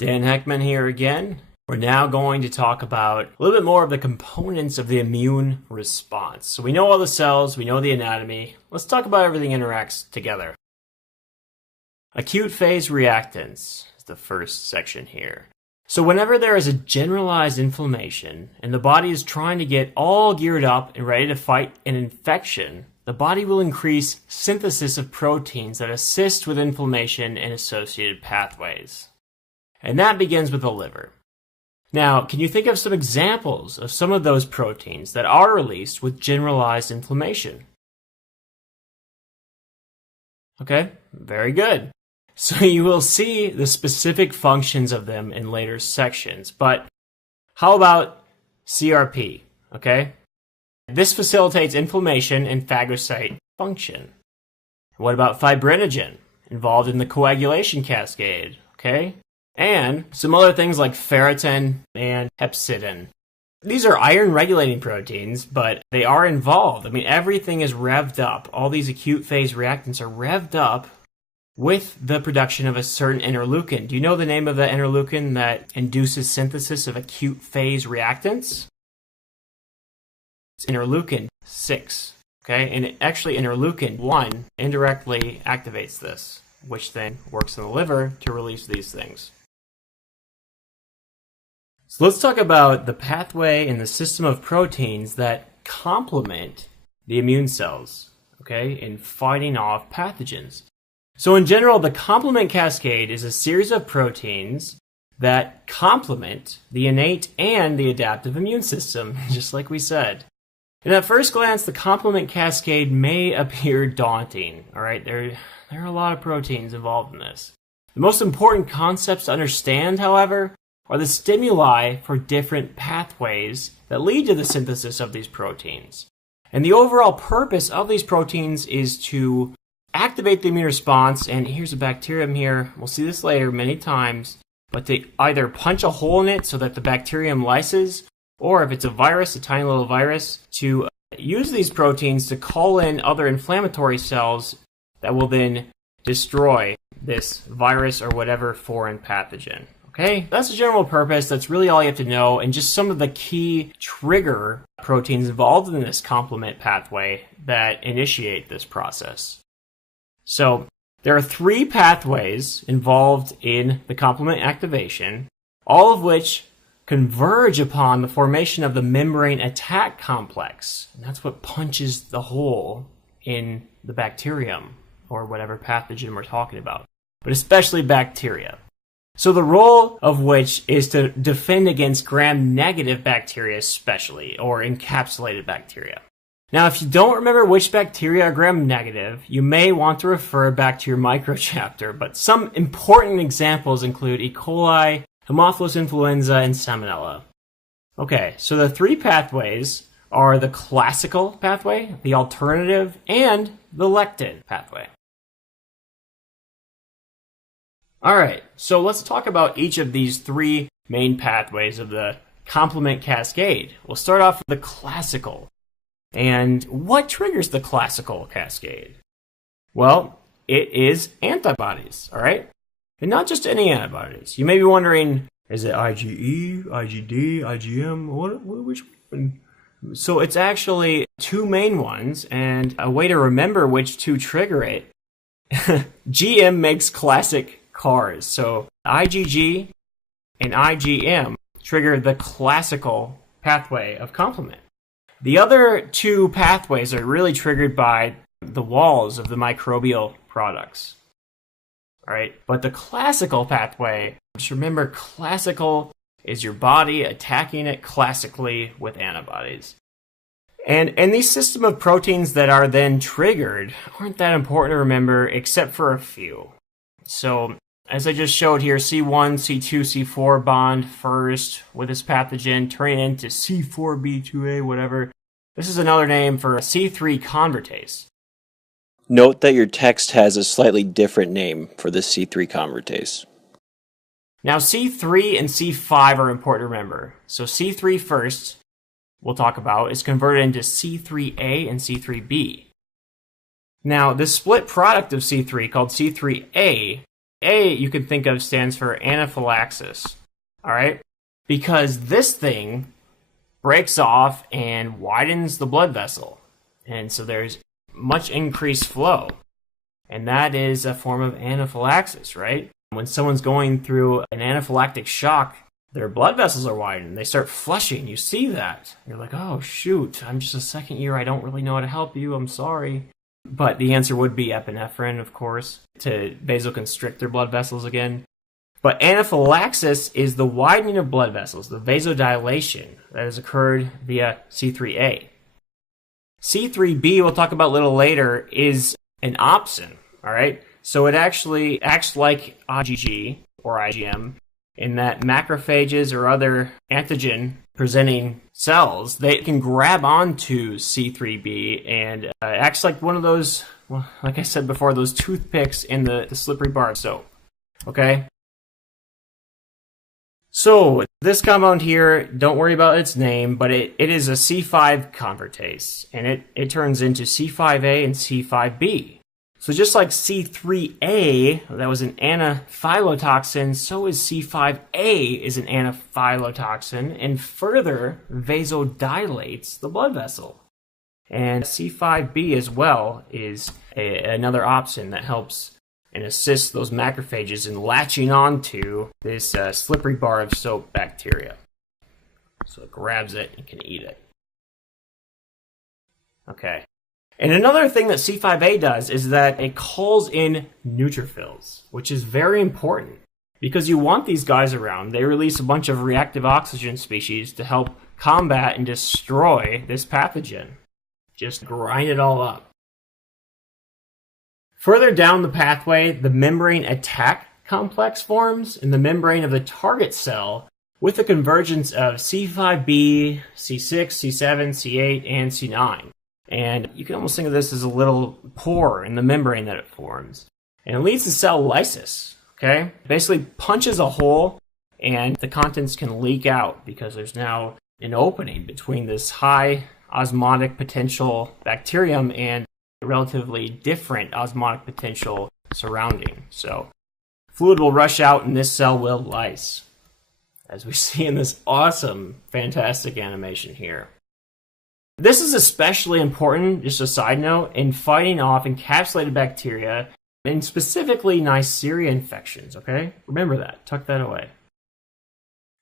Dan Heckman here again. We're now going to talk about a little bit more of the components of the immune response. So we know all the cells, we know the anatomy. Let's talk about everything interacts together. Acute phase reactants is the first section here. So whenever there is a generalized inflammation and the body is trying to get all geared up and ready to fight an infection, the body will increase synthesis of proteins that assist with inflammation and associated pathways. And that begins with the liver. Now, can you think of some examples of some of those proteins that are released with generalized inflammation? Okay, very good. So you will see the specific functions of them in later sections. But how about CRP? Okay, this facilitates inflammation and phagocyte function. What about fibrinogen, involved in the coagulation cascade? Okay, and some other things like ferritin and hepcidin. These are iron-regulating proteins, but they are involved. I mean, everything is revved up. All these acute phase reactants are revved up with the production of a certain interleukin. Do you know the name of the interleukin that induces synthesis of acute phase reactants? It's interleukin 6. Okay, and actually interleukin 1 indirectly activates this, which then works in the liver to release these things. So let's talk about the pathway and the system of proteins that complement the immune cells, okay, in fighting off pathogens. So in general, the complement cascade is a series of proteins that complement the innate and the adaptive immune system, just like we said. And at first glance, the complement cascade may appear daunting, all right? There are a lot of proteins involved in this. The most important concepts to understand, however, are the stimuli for different pathways that lead to the synthesis of these proteins. And the overall purpose of these proteins is to activate the immune response, and here's a bacterium here, we'll see this later many times, but to either punch a hole in it so that the bacterium lyses, or if it's a virus, a tiny little virus, to use these proteins to call in other inflammatory cells that will then destroy this virus or whatever foreign pathogen. Okay, that's the general purpose. That's really all you have to know, and just some of the key trigger proteins involved in this complement pathway that initiate this process. So there are 3 pathways involved in the complement activation, all of which converge upon the formation of the membrane attack complex. And that's what punches the hole in the bacterium or whatever pathogen we're talking about, but especially bacteria. So the role of which is to defend against gram-negative bacteria especially, or encapsulated bacteria. Now, if you don't remember which bacteria are gram-negative, you may want to refer back to your micro chapter, but some important examples include E. coli, Haemophilus influenza, and Salmonella. Okay, so the 3 pathways are the classical pathway, the alternative, and the lectin pathway. Alright, so let's talk about each of these 3 main pathways of the complement cascade. We'll start off with the classical. And what triggers the classical cascade? Well, it is antibodies, alright? And not just any antibodies. You may be wondering, is it IgE, IgD, IgM? Which one? So it's actually 2 main ones, and a way to remember which 2 trigger it. GM makes classic cars. So IgG and IgM trigger the classical pathway of complement. The other 2 pathways are really triggered by the walls of the microbial products. All right, but the classical pathway, just remember, classical is your body attacking it classically with antibodies. And these system of proteins that are then triggered aren't that important to remember except for a few. So as I just showed here, C1, C2, C4 bond first with this pathogen, turning into C4B2A, whatever. This is another name for C3 convertase. Note that your text has a slightly different name for the C3 convertase. Now C3 and C5 are important to remember. So C3 first, we'll talk about, is converted into C3A and C3B. Now, this split product of C3, called C3A, A, you can think of, stands for anaphylaxis. All right? Because this thing breaks off and widens the blood vessel. And so there's much increased flow. And that is a form of anaphylaxis, right? When someone's going through an anaphylactic shock, their blood vessels are widened. They start flushing. You see that. You're like, oh, shoot, I'm just a second year. I don't really know how to help you. I'm sorry. But the answer would be epinephrine, of course, to vasoconstrict their blood vessels again. But anaphylaxis is the widening of blood vessels, the vasodilation that has occurred via C3A. C3B, we'll talk about a little later, is an opsin, all right? So it actually acts like IgG or IgM in that macrophages or other antigen-presenting cells, they can grab onto C3b and acts like one of those, well, like I said before, those toothpicks in the slippery bar of soap, okay? So this compound here, don't worry about its name, but it is a C5 convertase, and it turns into C5a and C5b. So just like C3A, that was an anaphylotoxin, so is C5A is an anaphylotoxin, and further vasodilates the blood vessel. And C5B as well is another opsin that helps and assists those macrophages in latching onto this slippery bar of soap bacteria. So it grabs it and can eat it. Okay. And another thing that C5a does is that it calls in neutrophils, which is very important because you want these guys around. They release a bunch of reactive oxygen species to help combat and destroy this pathogen. Just grind it all up. Further down the pathway, the membrane attack complex forms in the membrane of the target cell with the convergence of C5b, C6, C7, C8, and C9. And you can almost think of this as a little pore in the membrane that it forms. And it leads to cell lysis, okay? It basically punches a hole and the contents can leak out because there's now an opening between this high osmotic potential bacterium and a relatively different osmotic potential surrounding. So fluid will rush out and this cell will lyse, as we see in this awesome, fantastic animation here. This is especially important, just a side note, in fighting off encapsulated bacteria and specifically Neisseria infections, okay? Remember that. Tuck that away.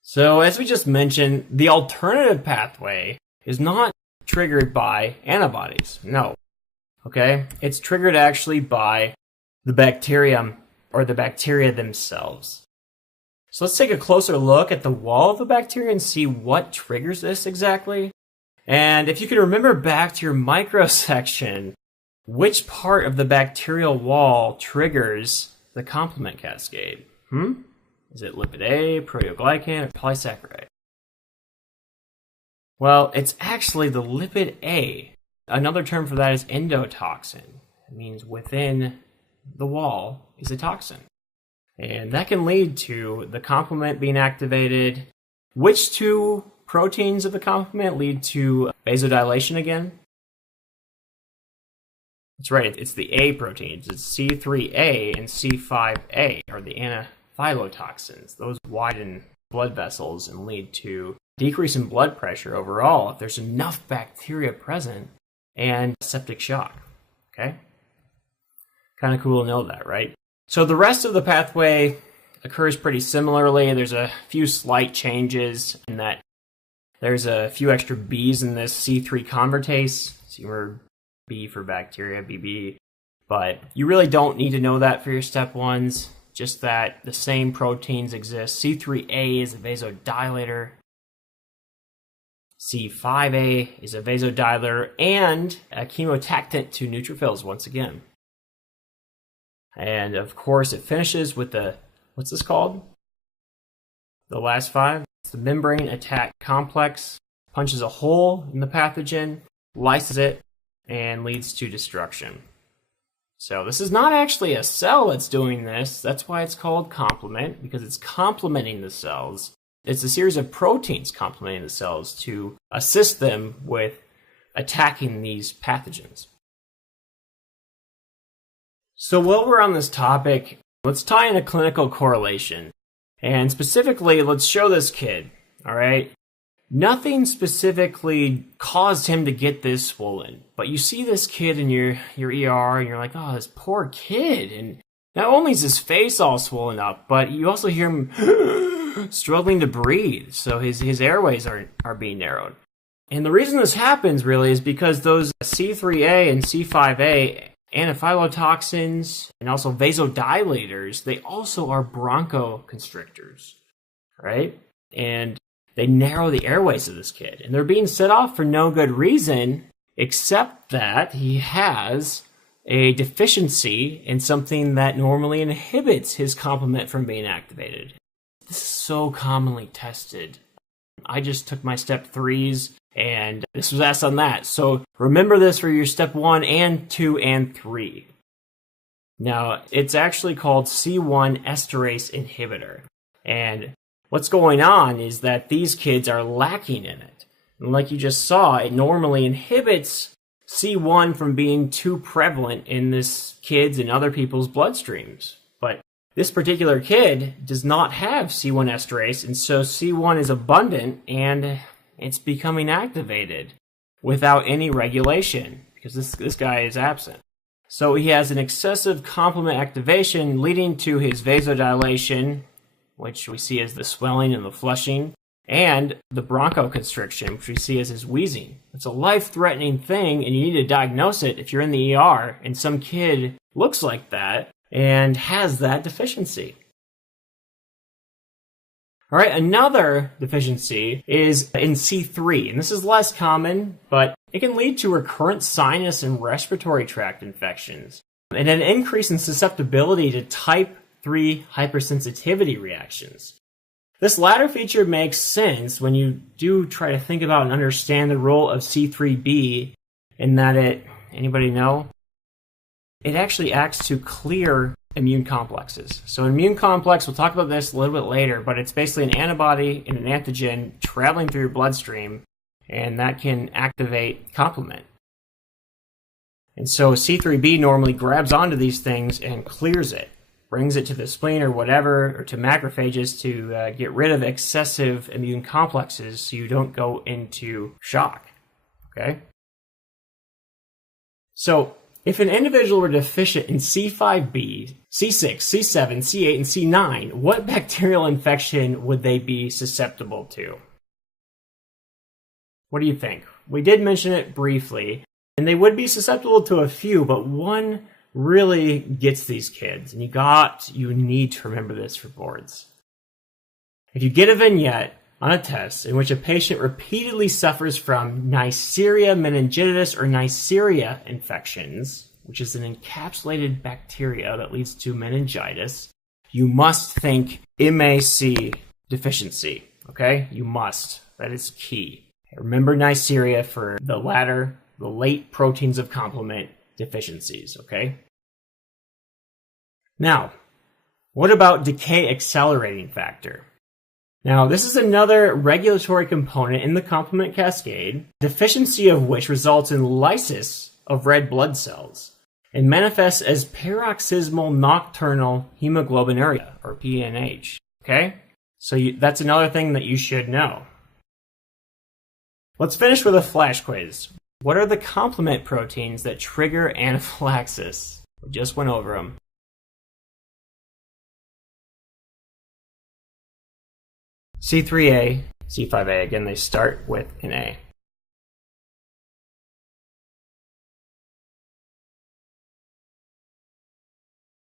So as we just mentioned, the alternative pathway is not triggered by antibodies. No. Okay? It's triggered actually by the bacterium or the bacteria themselves. So let's take a closer look at the wall of the bacteria and see what triggers this exactly. And if you can remember back to your microsection, which part of the bacterial wall triggers the complement cascade? Is it lipid A, proteoglycan, or polysaccharide? Well, it's actually the lipid A. Another term for that is endotoxin. It means within the wall is a toxin. And that can lead to the complement being activated. Which two proteins of the complement lead to vasodilation again? That's right, it's the A proteins. It's C3A and C5A are the anaphylotoxins. Those widen blood vessels and lead to decrease in blood pressure overall if there's enough bacteria present and septic shock. Okay? Kind of cool to know that, right? So the rest of the pathway occurs pretty similarly. There's a few slight changes in that there's a few extra B's in this C3 convertase. So you remember B for bacteria, BB. But you really don't need to know that for your step ones. Just that the same proteins exist. C3A is a vasodilator. C5A is a vasodilator and a chemotactant to neutrophils once again. And of course it finishes with the, what's this called? The last five. It's the membrane attack complex. Punches a hole in the pathogen, lyses it, and leads to destruction. So this is not actually a cell that's doing this. That's why it's called complement, because it's complementing the cells. It's a series of proteins complementing the cells to assist them with attacking these pathogens. So while we're on this topic, Let's tie in a clinical correlation. And specifically, let's show this kid, all right? Nothing specifically caused him to get this swollen, but you see this kid in your ER and you're like, oh, this poor kid. And not only is his face all swollen up, but you also hear him struggling to breathe. So his airways are being narrowed. And the reason this happens really is because those C3A and C5A anaphylotoxins and also vasodilators, they also are bronchoconstrictors, right? And they narrow the airways of this kid. And they're being set off for no good reason, except that he has a deficiency in something that normally inhibits his complement from being activated. This is so commonly tested. I just took my step 3s, and this was asked on that. So remember this for your step 1 and 2 and 3. Now, it's actually called C1 esterase inhibitor. And what's going on is that these kids are lacking in it. And like you just saw, it normally inhibits C1 from being too prevalent in this kid's and other people's bloodstreams. But this particular kid does not have C1 esterase, and so C1 is abundant and it's becoming activated without any regulation because this guy is absent. So he has an excessive complement activation leading to his vasodilation, which we see as the swelling and the flushing, and the bronchoconstriction, which we see as his wheezing. It's a life-threatening thing, and you need to diagnose it if you're in the ER and some kid looks like that and has that deficiency. All right, another deficiency is in C3, and this is less common, but it can lead to recurrent sinus and respiratory tract infections, and an increase in susceptibility to type 3 hypersensitivity reactions. This latter feature makes sense when you do try to think about and understand the role of C3b in that anybody know? It actually acts to clear immune complexes. So an immune complex, we'll talk about this a little bit later, but it's basically an antibody and an antigen traveling through your bloodstream, and that can activate complement. And so C3b normally grabs onto these things and clears it, brings it to the spleen or whatever, or to macrophages to get rid of excessive immune complexes so you don't go into shock, okay? So if an individual were deficient in C5b, C6, C7, C8, and C9, what bacterial infection would they be susceptible to? What do you think? We did mention it briefly, and they would be susceptible to a few, but one really gets these kids, and you need to remember this for boards. If you get a vignette on a test in which a patient repeatedly suffers from Neisseria meningitidis or Neisseria infections, which is an encapsulated bacteria that leads to meningitis, you must think MAC deficiency, okay? You must. That is key. Remember Neisseria for the late proteins of complement deficiencies, okay? Now, what about decay accelerating factor? Now, this is another regulatory component in the complement cascade, deficiency of which results in lysis of red blood cells and manifests as paroxysmal nocturnal hemoglobinuria, or PNH, okay? So that's another thing that you should know. Let's finish with a flash quiz. What are the complement proteins that trigger anaphylaxis? We just went over them. C3A, C5A, again, they start with an A.